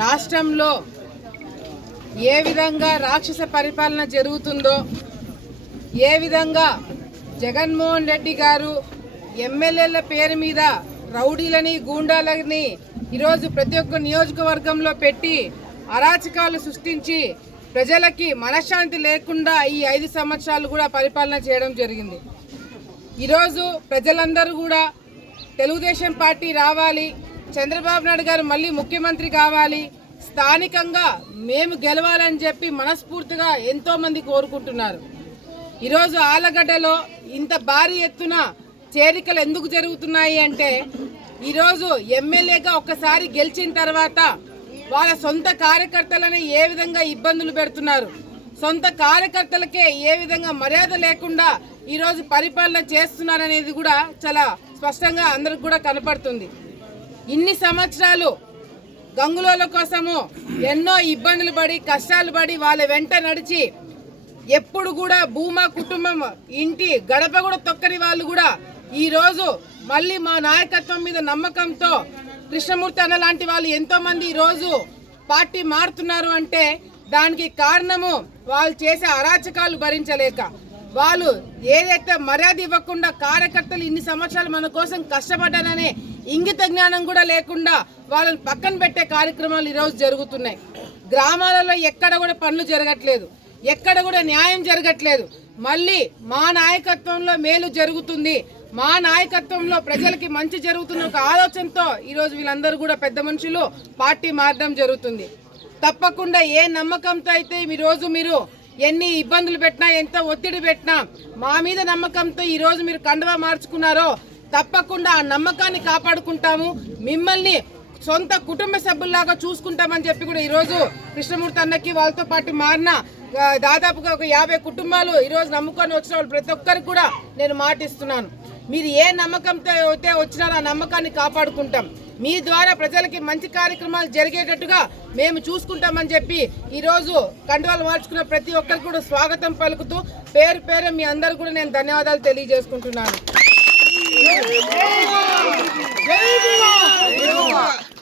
రాష్ట్రంలో ఏ విధంగా రాక్షస పరిపాలన జరుగుతుందో ఏ విధంగా జగన్మోహన్ రెడ్డి గారు ఎమ్మెల్యేల పేరు మీద రౌడీలని గూండాలని ఈరోజు ప్రతి ఒక్క నియోజకవర్గంలో పెట్టి అరాచకాలు సృష్టించి ప్రజలకి మనశ్శాంతి లేకుండా ఈ ఐదు సంవత్సరాలు కూడా పరిపాలన చేయడం జరిగింది. ఈరోజు ప్రజలందరూ కూడా తెలుగుదేశం పార్టీ రావాలి చంద్రబాబు నాయుడు గారు మళ్ళీ ముఖ్యమంత్రి కావాలి. స్థానికంగా మేము గెలవాలని చెప్పి మనస్ఫూర్తిగా ఎంతో మంది కోరుకుంటున్నారు. ఈరోజు ఆలగడ్డలో ఇంత భారీ ఎత్తున చేరికలు ఎందుకు జరుగుతున్నాయి అంటే ఈరోజు ఎమ్మెల్యేగా ఒక్కసారి గెలిచిన తర్వాత వాళ్ళ సొంత కార్యకర్తలని ఏ విధంగా ఇబ్బందులు పెడుతున్నారు? సొంత కార్యకర్తలకే ఏ విధంగా మర్యాద లేకుండా ఈరోజు పరిపాలన చేస్తున్నారనేది కూడా చాలా స్పష్టంగా అందరికి కూడా కనపడుతుంది. ఇన్ని సంవత్సరాలు గంగులోల కోసము ఎన్నో ఇబ్బందులు పడి కష్టాలు పడి వాళ్ళ వెంట నడిచి ఎప్పుడు కూడా భూమా కుటుంబం ఇంటి గడప కూడా తొక్కని వాళ్ళు కూడా ఈ రోజు మళ్ళీ మా నాయకత్వం మీద నమ్మకంతో కృష్ణమూర్తి అన్న లాంటి వాళ్ళు ఎంతోమంది ఈరోజు ఈ రోజు పార్టీ మారుతున్నారు అంటే దానికి కారణము వాళ్ళు చేసే అరాచకాలు భరించలేక వాళ్ళు ఏదైతే మర్యాద ఇవ్వకుండా కార్యకర్తలు ఇన్ని సంవత్సరాలు మన కోసం కష్టపడ్డాననే ఇంగిత జ్ఞానం కూడా లేకుండా వాళ్ళని పక్కన పెట్టే కార్యక్రమాలు ఈరోజు జరుగుతున్నాయి. గ్రామాలలో ఎక్కడ కూడా పనులు జరగట్లేదు. ఎక్కడ కూడా న్యాయం జరగట్లేదు. మళ్ళీ మా నాయకత్వంలో మేలు జరుగుతుంది. మా నాయకత్వంలో ప్రజలకి మంచి జరుగుతున్న ఒక ఆలోచనతో ఈరోజు వీళ్ళందరూ కూడా పెద్ద మనుషులు పార్టీ మారడం జరుగుతుంది. తప్పకుండా ఏ నమ్మకంతో అయితే ఈరోజు రోజు మీరు ఎన్ని ఇబ్బందులు పెట్టినా ఎంత ఒత్తిడి పెట్టినా మా మీద నమ్మకంతో ఈరోజు మీరు కండవా మార్చుకున్నారో తప్పకుండా ఆ నమ్మకాన్ని కాపాడుకుంటాము. మిమ్మల్ని సొంత కుటుంబ సభ్యుల్లాగా చూసుకుంటామని చెప్పి కూడా ఈరోజు కృష్ణమూర్తి అన్నకి వాళ్ళతో పాటు మారిన దాదాపుగా ఒక యాభై కుటుంబాలు ఈరోజు నమ్ముకొని వచ్చిన వాళ్ళు ప్రతి ఒక్కరికి కూడా నేను మాటిస్తున్నాను. మీరు ఏ నమ్మకంతో అయితే వచ్చినారో ఆ నమ్మకాన్ని కాపాడుకుంటాం. మీ ద్వారా ప్రజలకి మంచి కార్యక్రమాలు జరిగేటట్టుగా మేము చూసుకుంటామని చెప్పి ఈరోజు కండువాలు మార్చుకున్న ప్రతి ఒక్కరికి కూడా స్వాగతం పలుకుతూ పేరు పేరు మీ అందరు కూడా నేను ధన్యవాదాలు తెలియజేసుకుంటున్నాను. జై భీమా జై భీమా